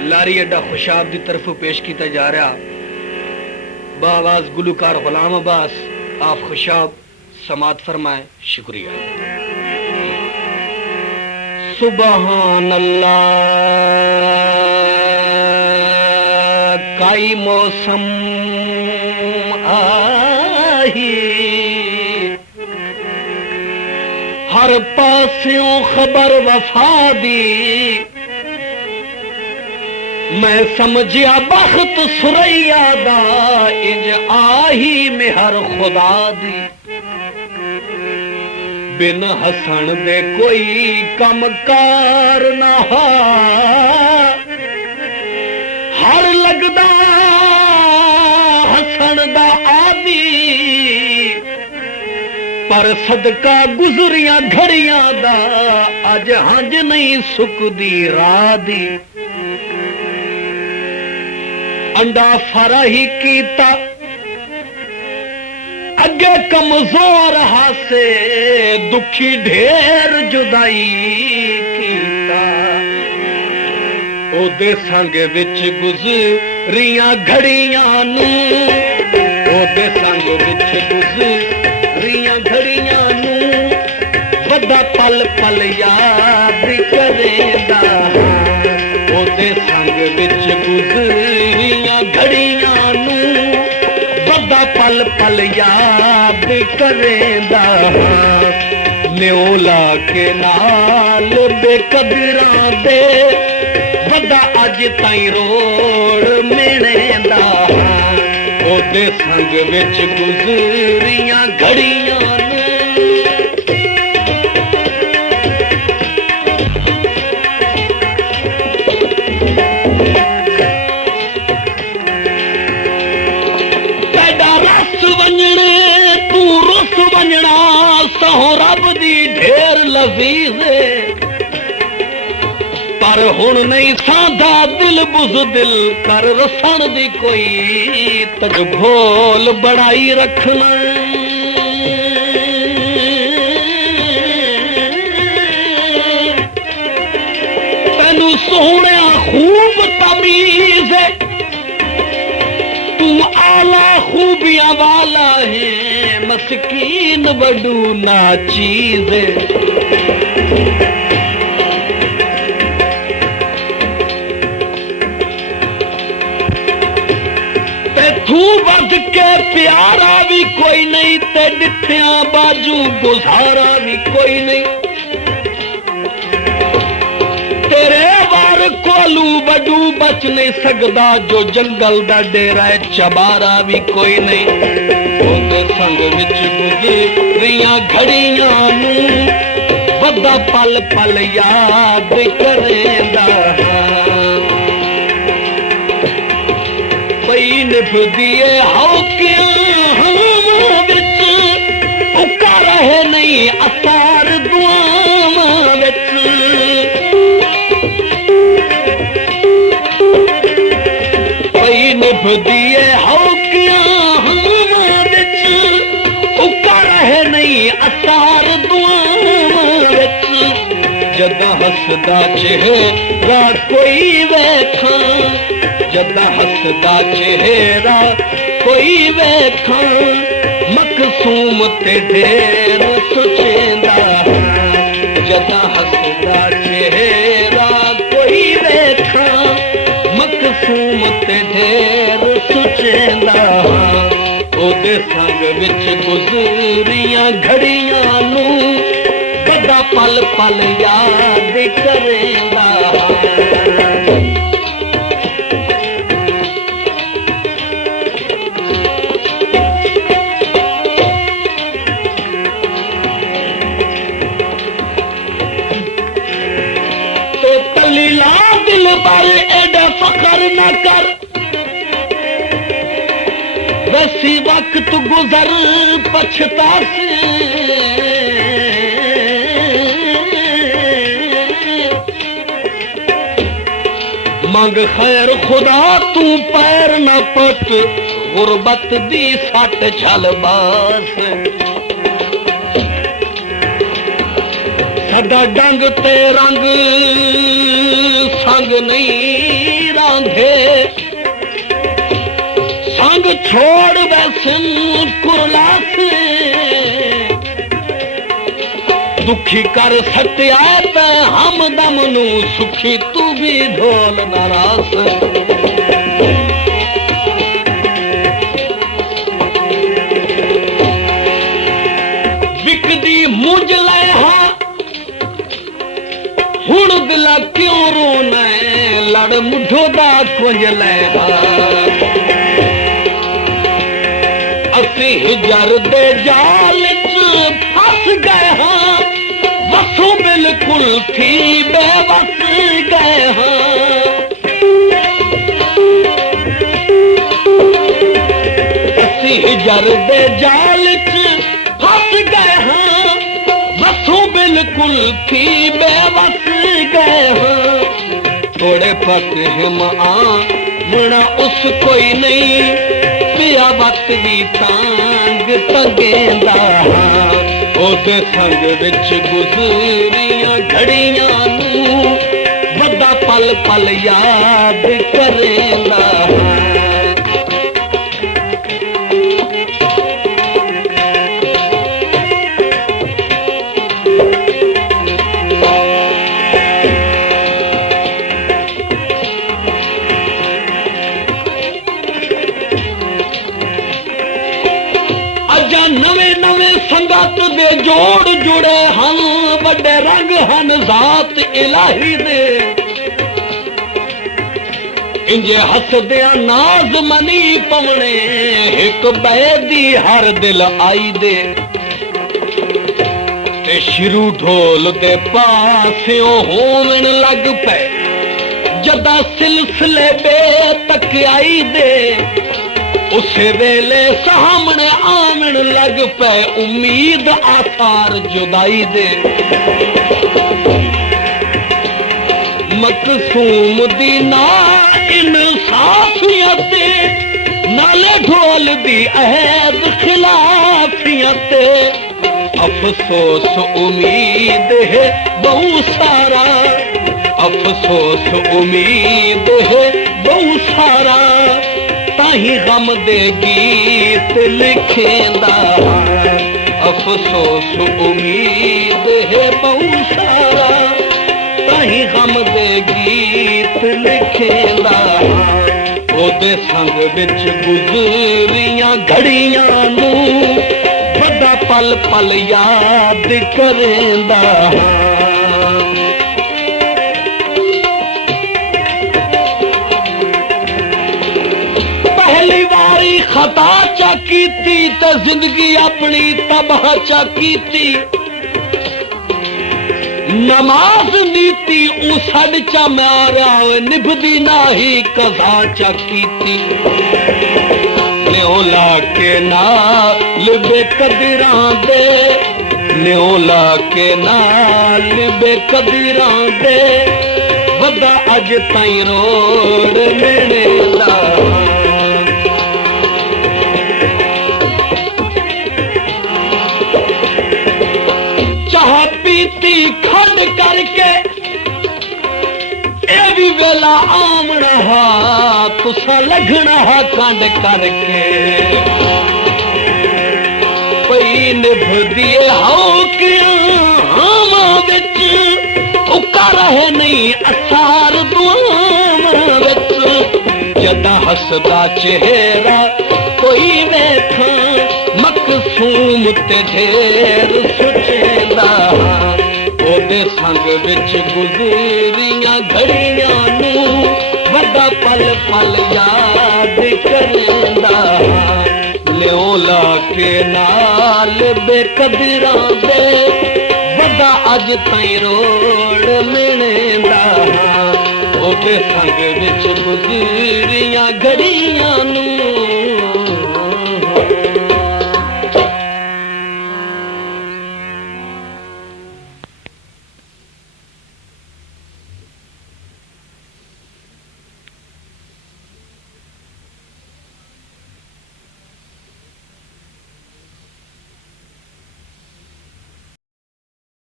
लारी अड्डा खुशाब की तरफ पेश किया जा रहा बावाज गुलकार गुलाम अब्बास आप खुशाब समात फरमाए। शुक्रिया। सुबहान अल्लाह काई मौसम आई हर पास्यों खबर वफा दी मैं समझिया बख्त सुरैया दा इंज आही मेहर खुदा दी बिन हसन दे कोई कमकार ना हर लगदा हसन दा आदि पर सदका गुजरिया घड़ियां दा अज हंज नहीं सुकदी राह दी अंडा फरा ही कीता अगे कमजोर हासे दुखी ढेर जुदाई कीता ओदे संग विच गुजरियां घड़ियां नू ओदे संग विच गुजरियां घड़ियां नू वड्डा पल पल याद करेंदा ओदे संग विच गुजरियां घड़ियां नू वड्डा पल पल याद करेंदा न्योला के नाल बेकदरां दे वड्डा अज ताईं रोड़ मिलेंदा ओदे संग विच गुजरियां घड़ियां रब दी ढेर लजीज पर हुण नहीं साधा दिल बुज़दिल कर रसन दी कोई तजभोल बड़ाई रखना तैनू सोहणिया खूब तमीज तू आला खूबियां वाला है मस्कीन बडू ना चीज तू बद के प्यारा भी कोई नहीं ते डिठिया बाजू गुजारा भी कोई नहीं तेरे वार कोलू बडू बच नहीं सकदा जो जंगल दा डेरा है चबारा भी कोई नहीं संग विच गुजरियां घड़ियां नू वड्डा पल पल याद करेंदा पई निभदिए हौकियां विच उका रहे नहीं असार दुआवां विच पई निभदिए हौकियां नहीं असार दुआवां विच जदा हसदा चेहरा कोई वेखा जदा हसदा चेहरा कोई वेखा मकसूम ते ढेर सोचेंदा जदा हसदा चेहरा कोई वेखा मकसूम ते ढेर सोचेंदा ओदे संग विच गुजरियां घड़ियां नू वड्डा पल पल याद करेंदा तो तलीला दिल पर एडा फखर न कर वैसी वक्त गुजर पछतास मंग खैर खुदा तू पैर न पट गुरबत दी सट छल बास सदा डंग ते रंग संग नहीं बांधे संग छोड़ वैसन कुरलास दुखी कर सत्या ते हमदम नू सुखी तू भी ढोल नारास विकदी मुझ ले हा हुण दिला क्यों रोना लड़ मुठो दा कुंज ले हा असी हिजर दे जाल च फस गए हाँ वसो बिल्कुल थी बेबस गए हाँ असी हिजर दे जाल च फस गए हाँ वसो बिल्कुल थी बेबस गए हाँ थोड़े पक हिम मुना उस कोई नहीं पिया वक्त दी तांग तंगेंदा ओदे संग विच गुजरियां घड़ियां नू वड्डा पल पल याद करेंदा नवे नवे संगत दे जोड़ जुड़े हन बड़े रंग हन जात इलाही दे इंजे हसदिया नाज मनी पवने एक बैदी हर दिल आई दे ते शिरू ढोल दे पासियों होवन लग पे जदा सिलसिले बेतक आई दे उस वेले सामने आमन लग पे उम्मीद आसार जुदाई दे मकसूम दी ना इंसाफियत नाले ढोल दी अहद खिलाफियत अफसोस उम्मीद है बहु सारा अफसोस उम्मीद है बहु सारा ताही गम दे गीत लिखेंदा अफसोस उम्मीद है बहु सारा ताही गम दे गीत लिखेंदा ओदे संग विच गुजरियां घड़ियां नू बड़ा पल पल याद करेंदा पहली बारी खता चा कीती ते जिंदगी अपनी तबाह चा कीती नमाज नीति उसड़ चा मारा निभदी नाही कजा चा कीती न्योला के नाल बेकदरां दे न्योला के नाल बेकदरां दे वदा अज ताईं रोड मेरे दा पीती खंड करके ए भी वेला आमना हा तुसा लगना हा खंड करके पई निभदिए हो किया हामा विच उका रहे नहीं असार दुआवां विच जदा हसदा चेहरा कोई वेखा मकसूम ते ढेर सुचेंदा ओदे संग विच गुजरियां घड़ियां नू वड्डा पल पल याद करेंदा न्योला के नाल बेकदरां दे वड्डा अज ताईं रोड मिलेंदा ओदे संग विच गुजरियां घड़ियां नू